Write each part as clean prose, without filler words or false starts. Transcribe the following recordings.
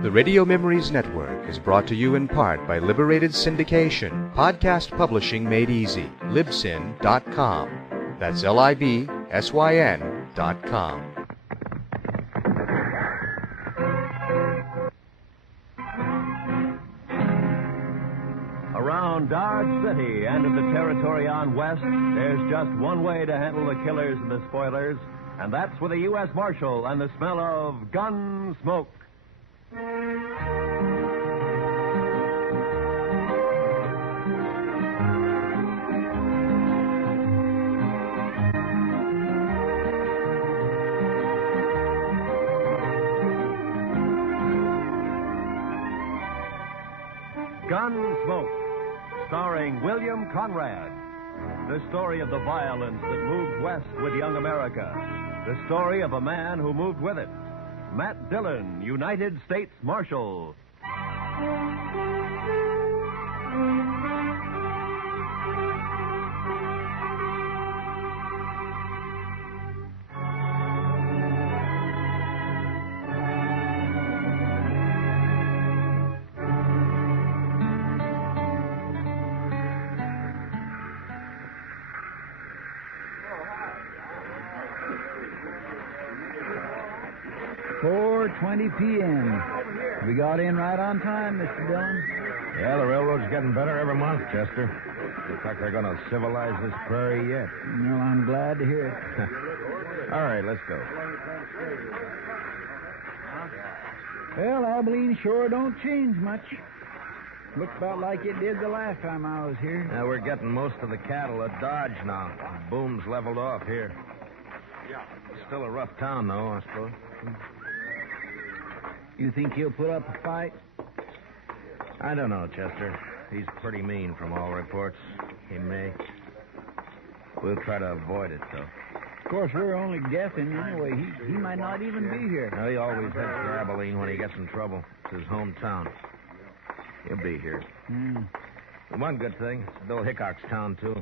The Radio Memories Network is brought to you in part by Liberated Syndication, podcast publishing made easy, libsyn.com. That's libsyn.com. Around Dodge City and in the territory on West, there's just one way to handle the killers and the spoilers, and that's with a U.S. Marshal and the smell of Gunsmoke. Gunsmoke, starring William Conrad. The story of the violence that moved west with young America. The story of a man who moved with it. Matt Dillon, United States Marshal. .20 p.m. We got in right on time, Mr. Dillon. Yeah, the railroad's getting better every month, Chester. Looks like they're going to civilize this prairie yet. Well, I'm glad to hear it. All right, let's go. Well, Abilene sure don't change much. Looks about like it did the last time I was here. Now, we're getting most of the cattle at Dodge now. Boom's leveled off here. Still a rough town, though, I suppose. You think he'll put up a fight? I don't know, Chester. He's pretty mean from all reports. He may. We'll try to avoid it, though. Of course, we're only guessing anyway. He might not even be here. No, he always heads for Abilene when he gets in trouble. It's his hometown. He'll be here. Mm. The one good thing, it's Bill Hickok's town, too.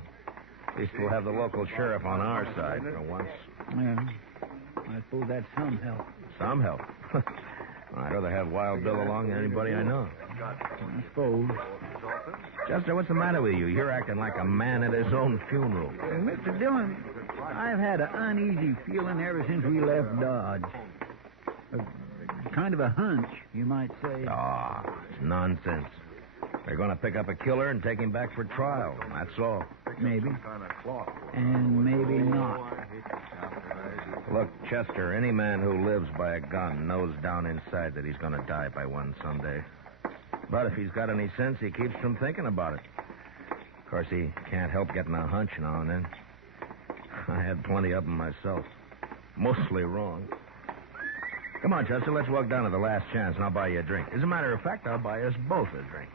At least we'll have the local sheriff on our side for once. Yeah. I suppose that's some help. Some help. I'd rather have Wild Bill along than anybody I know. I suppose. Chester, what's the matter with you? You're acting like a man at his own funeral. Well, Mr. Dillon, I've had an uneasy feeling ever since we left Dodge. Kind of a hunch, you might say. Ah, it's nonsense. They're going to pick up a killer and take him back for trial. That's all. Maybe. And maybe not. Look, Chester, any man who lives by a gun knows down inside that he's going to die by one someday. But if he's got any sense, he keeps from thinking about it. Of course, he can't help getting a hunch now and then. I had plenty of them myself. Mostly wrong. Come on, Chester, let's walk down to the Last Chance and I'll buy you a drink. As a matter of fact, I'll buy us both a drink.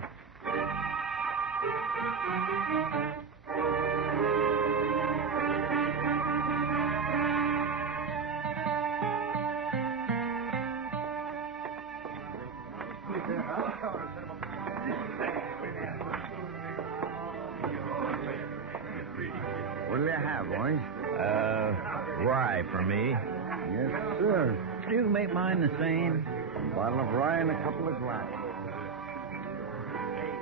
What'll you have, boys? Rye for me. Yes, sir. You make mine the same. A bottle of rye and a couple of glasses.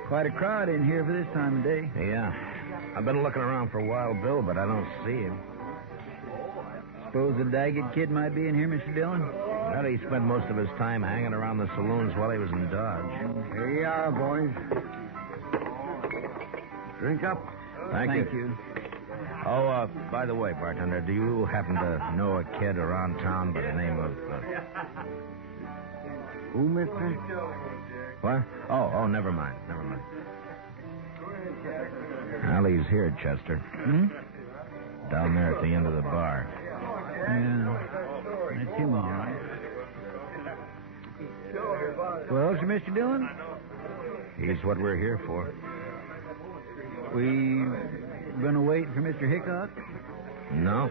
Quite a crowd in here for this time of day. Yeah. I've been looking around for Wild Bill, but I don't see him. Suppose the Daggett kid might be in here, Mr. Dillon? How did he spend most of his time hanging around the saloons while he was in Dodge? Here you are, boys. Drink up. Thank you. Oh, by the way, bartender, do you happen to know a kid around town by the name of... Who, mister? What? Oh, never mind. Well, he's here, Chester. Hmm? Down there at the end of the bar. Yeah. That's him, all right. Well, sir, Mr. Dillon? He's what we're here for. We gonna wait for Mr. Hickok? No.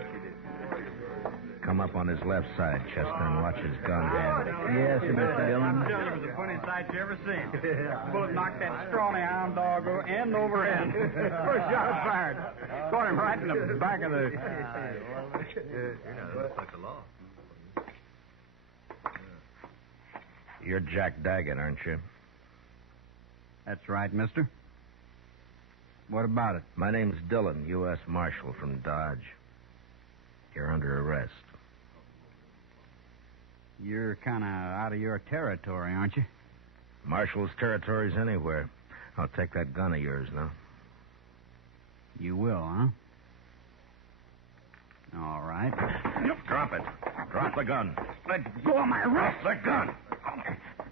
Come up on his left side, Chester, and watch his gun hand. Yes, sir, Mr. Dillon. It was the funniest sight you ever seen. The bullet knocked that scrawny hound dog end over end. First shot was fired. Caught him right in the back of the... You're Jack Daggett, aren't you? That's right, mister. What about it? My name's Dillon, U.S. Marshal from Dodge. You're under arrest. You're kind of out of your territory, aren't you? Marshal's territory's anywhere. I'll take that gun of yours now. You will, huh? All right. Drop it. Drop the gun. Let go of my wrist. The gun.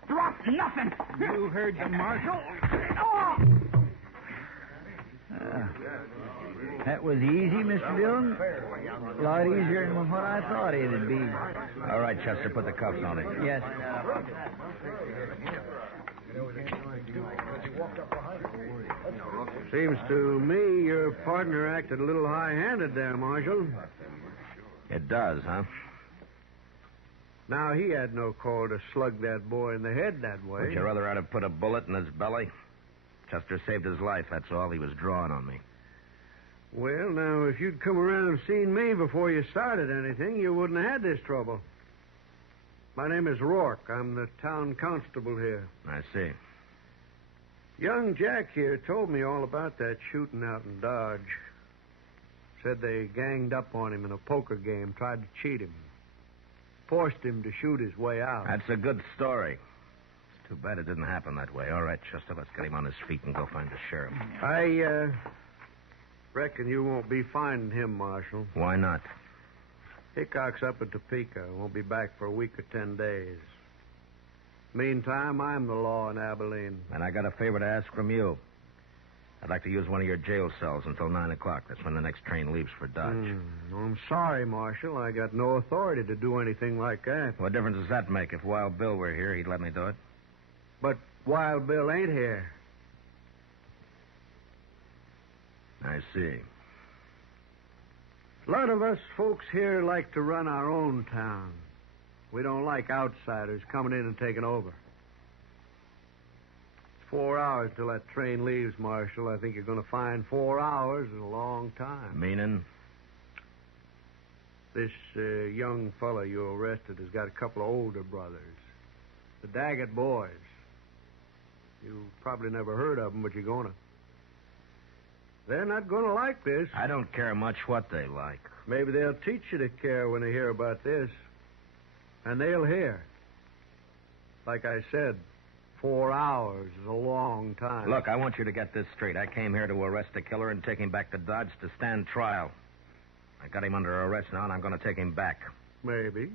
Drop nothing. You heard the marshal. That was easy, Mr. Dillon. A lot easier than what I thought it'd be. All right, Chester, put the cuffs on him. Yes. Seems to me your partner acted a little high-handed there, Marshal. It does, huh? Now, he had no call to slug that boy in the head that way. Would you rather I'd have put a bullet in his belly? Chester saved his life, that's all. He was drawing on me. Well, now, if you'd come around and seen me before you started anything, you wouldn't have had this trouble. My name is Rourke. I'm the town constable here. I see. Young Jack here told me all about that shooting out in Dodge. Said they ganged up on him in a poker game, tried to cheat him. Forced him to shoot his way out. That's a good story. It's too bad it didn't happen that way. All right, Chester, let's get him on his feet and go find the sheriff. I reckon you won't be finding him, Marshal. Why not? Hickok's up at Topeka. Won't be back for a week or 10 days. Meantime, I'm the law in Abilene. And I got a favor to ask from you. I'd like to use one of your jail cells until 9 o'clock. That's when the next train leaves for Dodge. I'm sorry, Marshal. I got no authority to do anything like that. What difference does that make? If Wild Bill were here, he'd let me do it. But Wild Bill ain't here. I see. A lot of us folks here like to run our own town. We don't like outsiders coming in and taking over. 4 hours till that train leaves, Marshal. I think you're going to find 4 hours is a long time. Meaning? This young fella you arrested has got a couple of older brothers. The Daggett boys. You probably never heard of them, but you're going to. They're not going to like this. I don't care much what they like. Maybe they'll teach you to care when they hear about this. And they'll hear. Like I said, 4 hours is a long time. Look, I want you to get this straight. I came here to arrest the killer and take him back to Dodge to stand trial. I got him under arrest now, and I'm going to take him back. Maybe.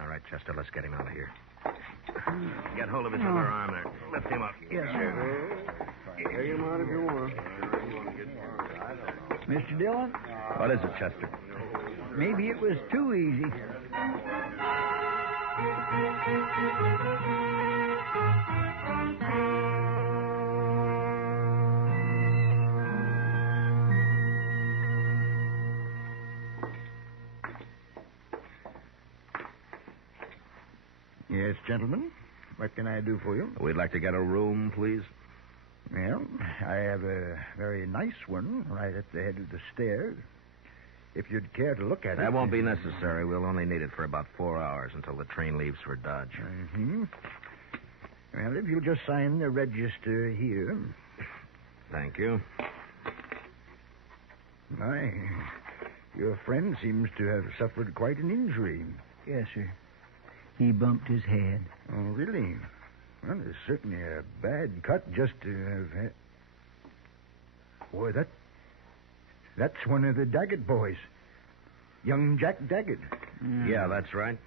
All right, Chester, let's get him out of here. Get hold of his other arm there. Lift him up. Yes, sir. Take him out if you want. Mr. Dillon, What is it, Chester? maybe it was too easy. Yes, gentlemen. What can I do for you? We'd like to get a room, please. Well, I have a very nice one right at the head of the stairs. If you'd care to look at it. That won't be necessary. We'll only need it for about 4 hours until the train leaves for Dodge. Mm-hmm. Well, if you'll just sign the register here. Thank you. My, your friend seems to have suffered quite an injury. Yes, sir. He bumped his head. Oh, really? Well, it's certainly a bad cut just to have had... Boy, that's one of the Daggett boys. Young Jack Daggett. Yeah, that's right.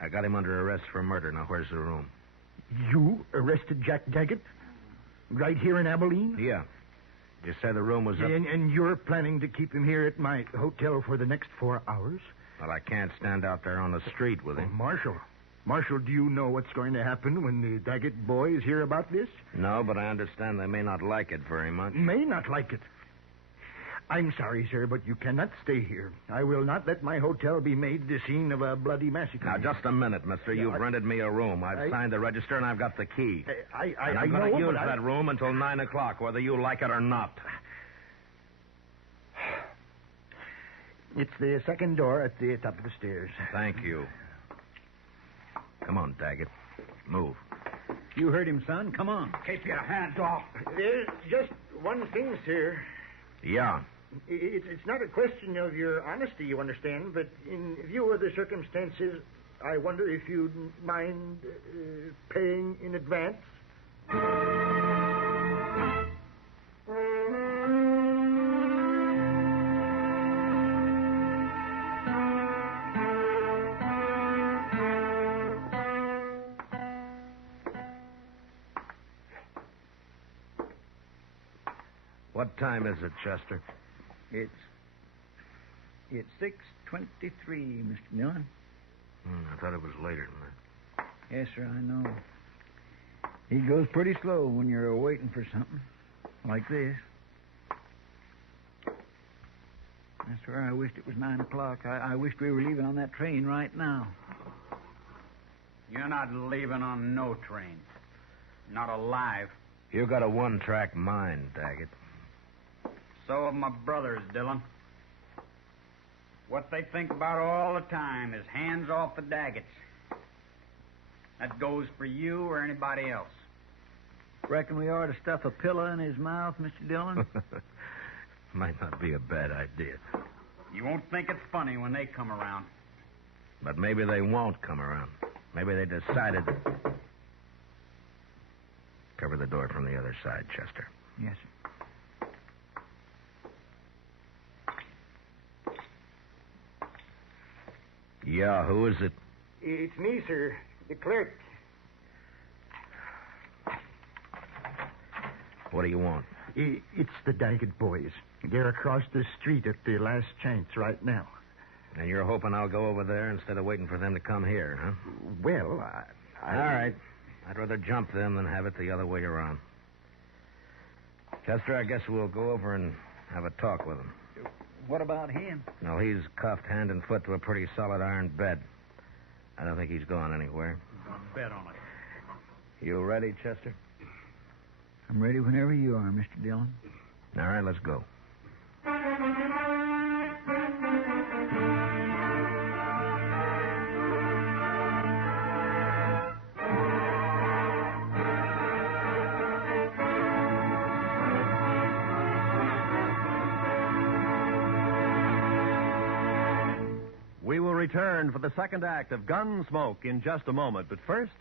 I got him under arrest for murder. Now, where's the room? You arrested Jack Daggett? Right here in Abilene? Yeah. You said the room was up... And you're planning to keep him here at my hotel for the next 4 hours? Well, I can't stand out there on the street with him. Marshal, do you know what's going to happen when the Daggett boys hear about this? No, but I understand they may not like it very much. May not like it. I'm sorry, sir, but you cannot stay here. I will not let my hotel be made the scene of a bloody massacre. Now, just a minute, mister. You've rented me a room. I've signed the register, and I've got the key. And I'm going to use that room until 9 o'clock, whether you like it or not. It's the second door at the top of the stairs. Thank you. Come on, Daggett. Move. You heard him, son. Come on. Keep your hands off. There's just one thing, sir. Yeah. It's not a question of your honesty, you understand, but in view of the circumstances, I wonder if you'd mind paying in advance. What time is it, Chester? It's 6:23, Mr. Dillon. I thought it was later than that. Yes, sir, I know. He goes pretty slow when you're waiting for something like this. I swear I wished it was 9 o'clock. I wished we were leaving on that train right now. You're not leaving on no train. Not alive. You got a one-track mind, Daggett. So have my brothers, Dillon. What they think about all the time is hands off the Daggets. That goes for you or anybody else. Reckon we ought to stuff a pillow in his mouth, Mr. Dillon? Might not be a bad idea. You won't think it's funny when they come around. But maybe they won't come around. Maybe they decided... Cover the door from the other side, Chester. Yes, sir. Yeah, who is it? It's me, sir, the clerk. What do you want? It's the Daggett boys. They're across the street at the last chance right now. And you're hoping I'll go over there instead of waiting for them to come here, huh? Well, All right. I'd rather jump them than have it the other way around. Chester, I guess we'll go over and have a talk with him. What about him? No, he's cuffed hand and foot to a pretty solid iron bed. I don't think he's going anywhere. I'll bet on it. You ready, Chester? I'm ready whenever you are, Mr. Dillon. All right, let's go. We will return for the second act of Gunsmoke in just a moment. But first,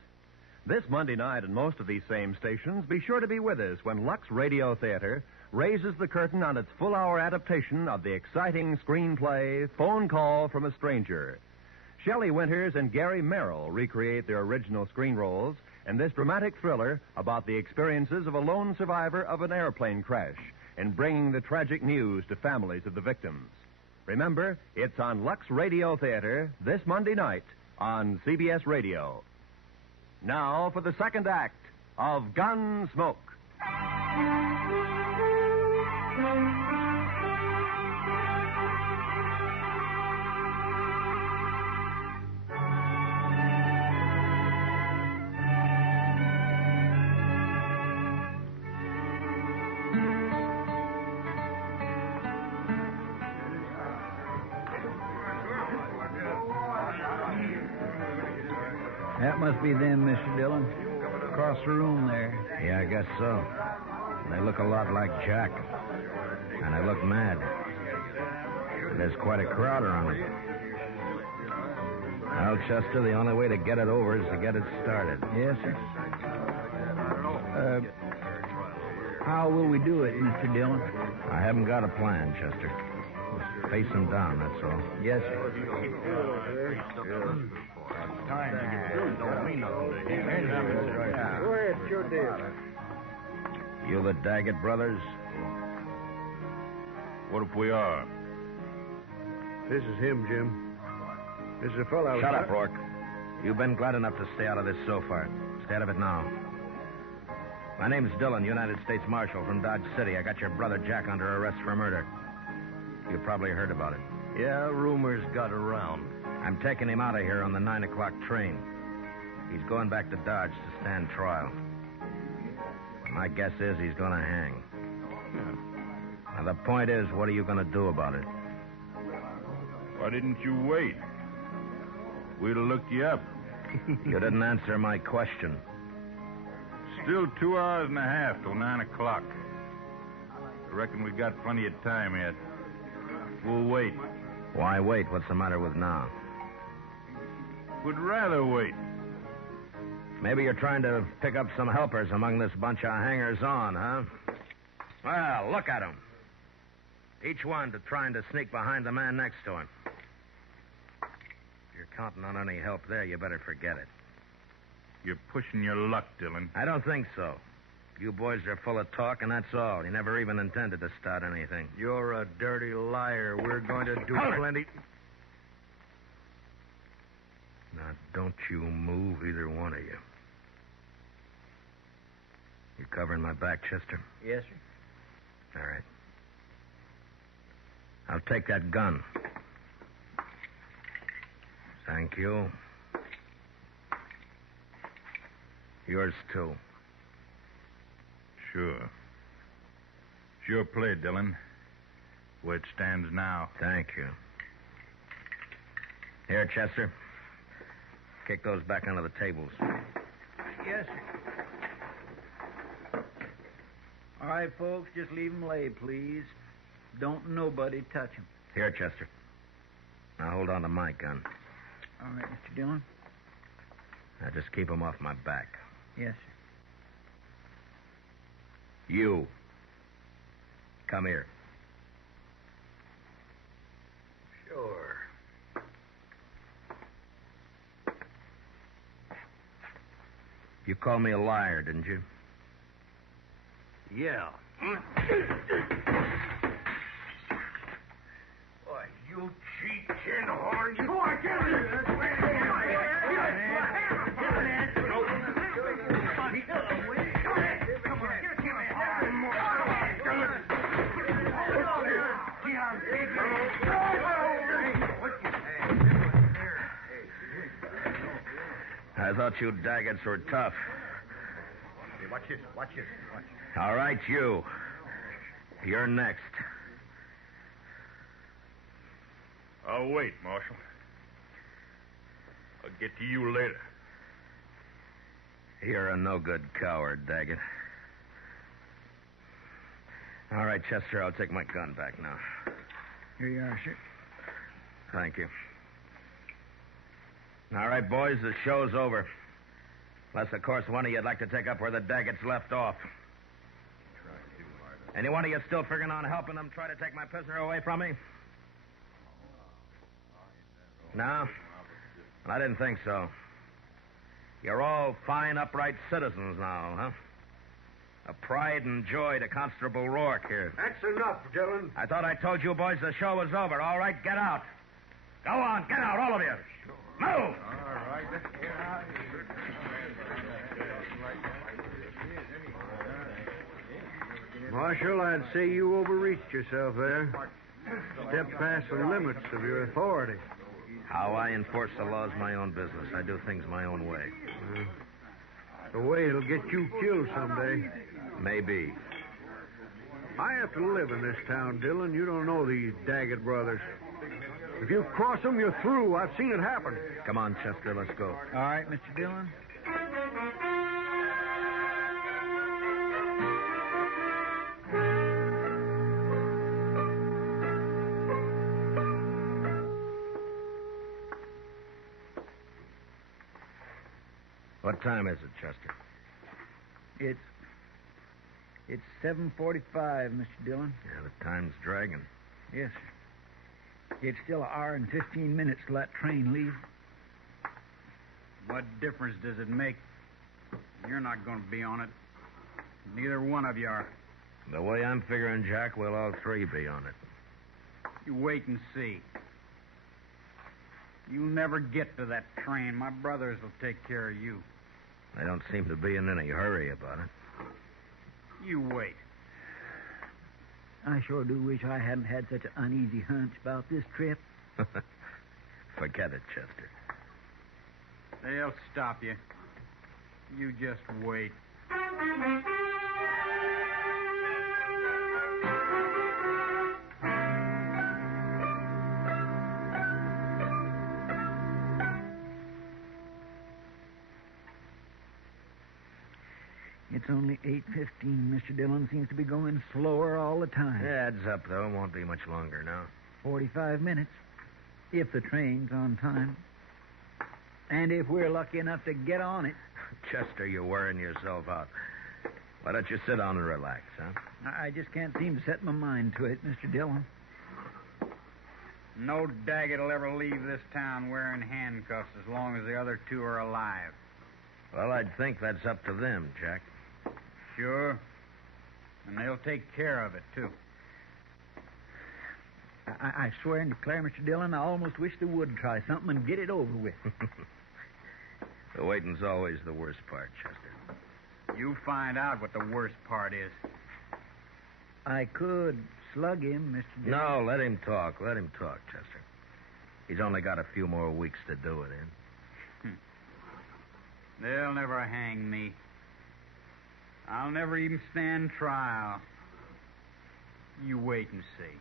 this Monday night at most of these same stations, be sure to be with us when Lux Radio Theater raises the curtain on its full-hour adaptation of the exciting screenplay Phone Call from a Stranger. Shelley Winters and Gary Merrill recreate their original screen roles in this dramatic thriller about the experiences of a lone survivor of an airplane crash and bringing the tragic news to families of the victims. Remember, it's on Lux Radio Theater this Monday night on CBS Radio. Now for the second act of Gunsmoke. That must be them, Mr. Dillon. Across the room there. Yeah, I guess so. They look a lot like Jack. And they look mad. There's quite a crowd around them. Well, Chester, the only way to get it over is to get it started. Yes, sir. How will we do it, Mr. Dillon? I haven't got a plan, Chester. Just face them down, that's all. Yes, sir. Go ahead, sure did. You the Daggett brothers? What if we are? This is him, Jim. This is a fellow I was... Shut up, Rourke. You've been glad enough to stay out of this so far. Stay out of it now. My name's Dillon, United States Marshal from Dodge City. I got your brother Jack under arrest for murder. You probably heard about it. Yeah, rumors got around. I'm taking him out of here on the 9 o'clock train. He's going back to Dodge to stand trial. My guess is he's going to hang. Now, the point is, what are you going to do about it? Why didn't you wait? We'd have looked you up. You didn't answer my question. Still 2 hours and a half till 9 o'clock. I reckon we got plenty of time yet. We'll wait. Why wait? What's the matter with now? Would rather wait. Maybe you're trying to pick up some helpers among this bunch of hangers-on, huh? Well, look at 'em. Each one trying to sneak behind the man next to him. If you're counting on any help there, you better forget it. You're pushing your luck, Dillon. I don't think so. You boys are full of talk, and that's all. You never even intended to start anything. You're a dirty liar. We're going to do plenty. Now, don't you move, either one of you. You covering my back, Chester? Yes, sir. All right. I'll take that gun. Thank you. Yours, too. Sure. Sure play, Dillon. Where it stands now. Thank you. Here, Chester. Kick those back onto the tables. Yes, sir. All right, folks, just leave 'em lay, please. Don't nobody touch 'em. Here, Chester. Now hold on to my gun. All right, Mr. Dillon. Now just keep 'em off my back. Yes, sir. You. Come here. Sure. You called me a liar, didn't you? Yeah. Boy, you cheat, chin horn. You are I thought you Daggetts were tough. Hey, watch this. All right, you. You're next. I'll wait, Marshal. I'll get to you later. You're a no-good coward, Daggett. All right, Chester, I'll take my gun back now. Here you are, sir. Thank you. All right, boys, the show's over. Unless, of course, one of you'd like to take up where the Daggetts left off. Any one of you still figuring on helping them try to take my prisoner away from me? No? Well, I didn't think so. You're all fine, upright citizens now, huh? A pride and joy to Constable Rourke here. That's enough, Dillon. I thought I told you boys the show was over. All right, get out. Go on, get out, all of you. Move! All right, let's get out of here. Marshal, I'd say you overreached yourself there. Stepped past the limits of your authority. How I enforce the law's my own business. I do things my own way. The way it'll get you killed someday. Maybe. I have to live in this town, Dillon. You don't know these Daggett brothers. If you cross them, you're through. I've seen it happen. Come on, Chester, let's go. All right, Mr. Dillon. What time is it, Chester? It's 7:45, Mr. Dillon. Yeah, the time's dragging. Yes, sir. It's still an hour and 15 minutes till that train leaves. What difference does it make? You're not going to be on it. Neither one of you are. The way I'm figuring, Jack, we'll all three be on it. You wait and see. You'll never get to that train. My brothers will take care of you. They don't seem to be in any hurry about it. You wait. I sure do wish I hadn't had such an uneasy hunch about this trip. Forget it, Chester. They'll stop you. You just wait. It's only 8:15. Mr. Dillon seems to be going slower all the time. Adds up, though. Won't be much longer now. 45 minutes, if the train's on time. And if we're lucky enough to get on it. Chester, you're wearing yourself out. Why don't you sit down and relax, huh? I just can't seem to set my mind to it, Mr. Dillon. No Daggett will ever leave this town wearing handcuffs as long as the other two are alive. Well, I'd think that's up to them, Jack. Sure. And they'll take care of it, too. I swear and declare, Mr. Dillon, I almost wish they would try something and get it over with. The waiting's always the worst part, Chester. You find out what the worst part is. I could slug him, Mr. Dillon. No, let him talk. Let him talk, Chester. He's only got a few more weeks to do it in. They'll never hang me. I'll never even stand trial. You wait and see.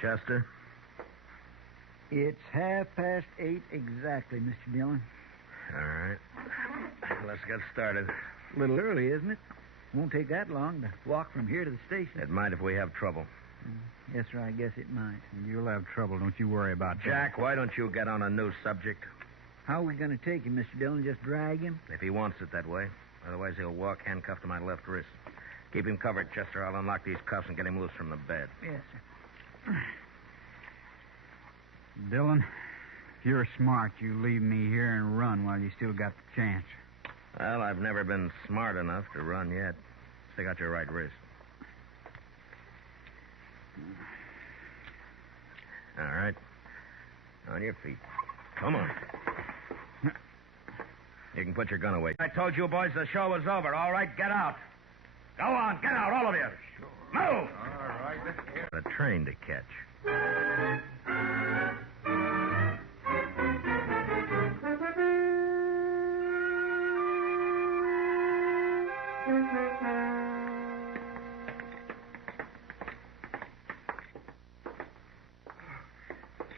Chester? It's 8:30 exactly, Mr. Dillon. All right. Let's get started. A little early, isn't it? Won't take that long to walk from here to the station. It might if we have trouble. Yes, sir, I guess it might. You'll have trouble. Don't you worry about that. Jack, why don't you get on a new subject? How are we going to take him, Mr. Dillon? Just drag him? If he wants it that way. Otherwise, he'll walk handcuffed to my left wrist. Keep him covered, Chester. I'll unlock these cuffs and get him loose from the bed. Yes, sir. Dillon, if you're smart, you leave me here and run while you still got the chance. Well, I've never been smart enough to run yet. Stick out your right wrist. All right. On your feet. Come on. You can put your gun away. I told you boys the show was over. All right, get out. Go on, get out, all of you. Move! All right, let's get a train to catch.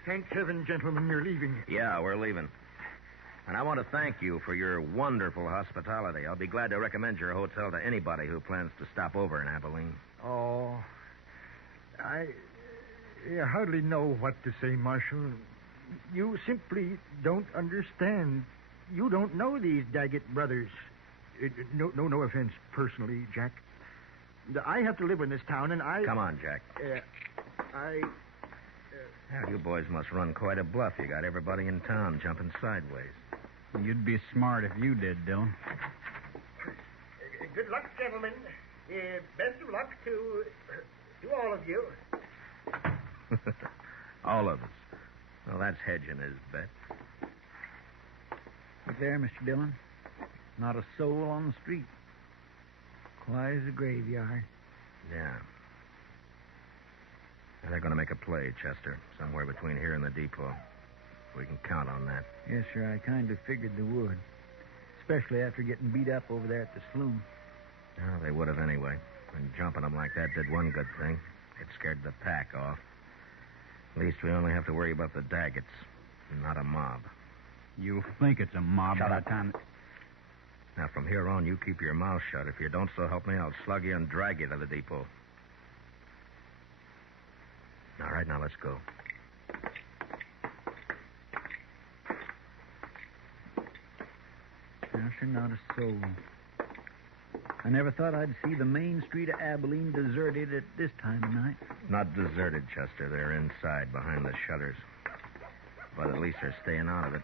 Thank heaven, gentlemen, you're leaving. Yeah, we're leaving. And I want to thank you for your wonderful hospitality. I'll be glad to recommend your hotel to anybody who plans to stop over in Abilene. Oh, I hardly know what to say, Marshal. You simply don't understand. You don't know these Daggett brothers. No offense personally, Jack. I have to live in this town, and I... Come on, Jack. Now, you boys must run quite a bluff. You got everybody in town jumping sideways. You'd be smart if you did, Dillon. Good luck, gentlemen. Best of luck to all of you. All of us. Well, that's hedging his bet. Look there, Mr. Dillon. Not a soul on the street. Quiet as a graveyard. Yeah. And they're going to make a play, Chester, somewhere between here and the depot. We can count on that. Yes, sir, I kind of figured they would. Especially after getting beat up over there at the saloon. Well, they would have anyway. And jumping them like that did one good thing. It scared the pack off. At least we only have to worry about the Daggets, not a mob. You think it's a mob Shut by up. the time... Now, from here on, you keep your mouth shut. If you don't, so help me, I'll slug you and drag you to the depot. All right, now let's go. No, sir, not a soul. I never thought I'd see the main street of Abilene deserted at this time of night. Not deserted, Chester. They're inside, behind the shutters. But at least they're staying out of it.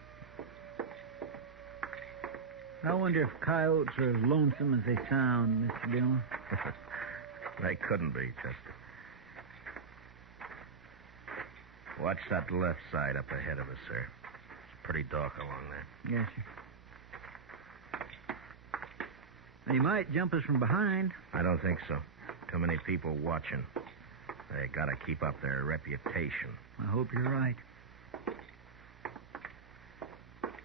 I wonder if coyotes are as lonesome as they sound, Mr. Dillon. They couldn't be, Chester. Watch that left side up ahead of us, sir. It's pretty dark along there. Yes, sir. They might jump us from behind. I don't think so. Too many people watching. They got to keep up their reputation. I hope you're right.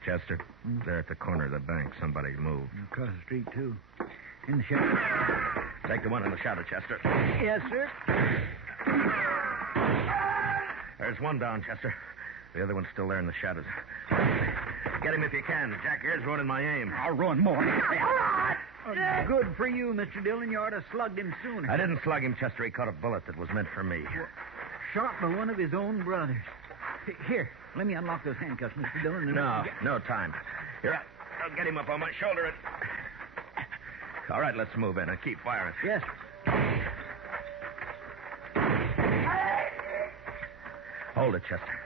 Chester, they're at the corner of the bank. Somebody's moved. Across the street, too. In the shadow. Take the one in the shadow, Chester. Yes, sir. There's one down, Chester. The other one's still there in the shadows. Get him if you can. Jack here's ruining my aim. I'll ruin more. Good for you, Mr. Dillon. You ought to slugged him sooner. I didn't slug him, Chester. He caught a bullet that was meant for me. Shot by one of his own brothers. Here, let me unlock those handcuffs, Mr. Dillon. No time. Here, I'll get him up on my shoulder. All right, let's move in and keep firing. Yes. Hold it, Chester.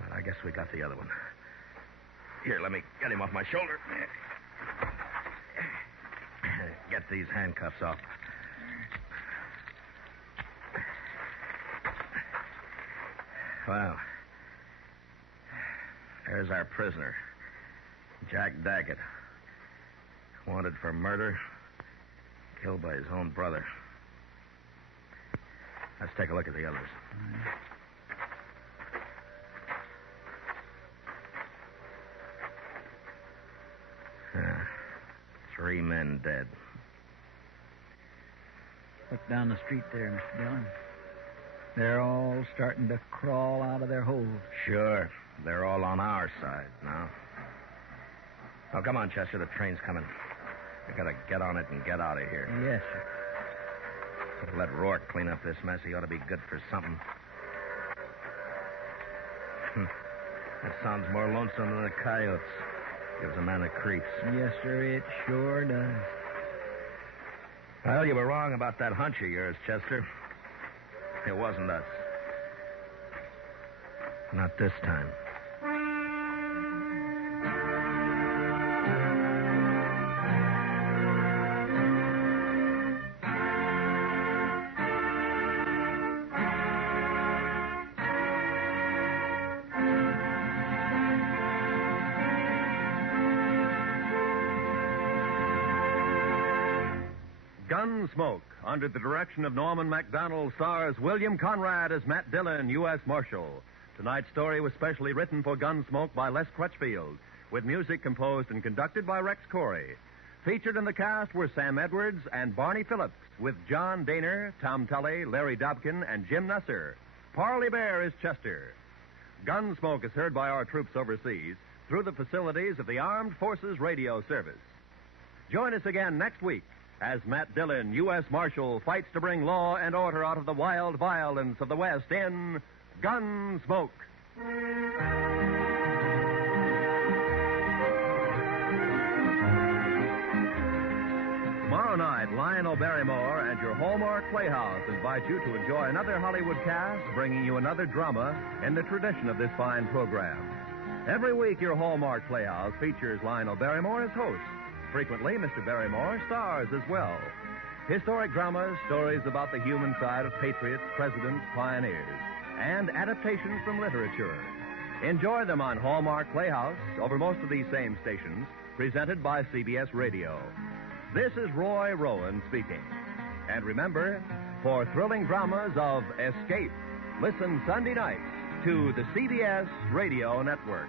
Well, I guess we got the other one. Here, let me get him off my shoulder. Get these handcuffs off. Well, there's our prisoner, Jack Daggett. Wanted for murder, killed by his own brother. Let's take a look at the others. Three men dead. Look down the street there, Mr. Dillon. They're all starting to crawl out of their holes. Sure. They're all on our side now. Oh, come on, Chester. The train's coming. I gotta get on it and get out of here. Yes, sir. Let Rourke clean up this mess. He ought to be good for something. That sounds more lonesome than the coyotes. Gives a man the creeps. Yes, sir, it sure does. Well, you were wrong about that hunch of yours, Chester. It wasn't us. Not this time. Gunsmoke, under the direction of Norman MacDonald, stars William Conrad as Matt Dillon, U.S. Marshal. Tonight's story was specially written for Gunsmoke by Les Crutchfield, with music composed and conducted by Rex Corey. Featured in the cast were Sam Edwards and Barney Phillips, with John Daner, Tom Tully, Larry Dobkin, and Jim Nusser. Parley Bear is Chester. Gunsmoke is heard by our troops overseas through the facilities of the Armed Forces Radio Service. Join us again next week as Matt Dillon, U.S. Marshal, fights to bring law and order out of the wild violence of the West in Gunsmoke. Tomorrow night, Lionel Barrymore and your Hallmark Playhouse invite you to enjoy another Hollywood cast bringing you another drama in the tradition of this fine program. Every week, your Hallmark Playhouse features Lionel Barrymore as host. Frequently, Mr. Barrymore stars as well. Historic dramas, stories about the human side of patriots, presidents, pioneers, and adaptations from literature. Enjoy them on Hallmark Playhouse over most of these same stations, presented by CBS Radio. This is Roy Rowan speaking. And remember, for thrilling dramas of escape, listen Sunday nights to the CBS Radio Network.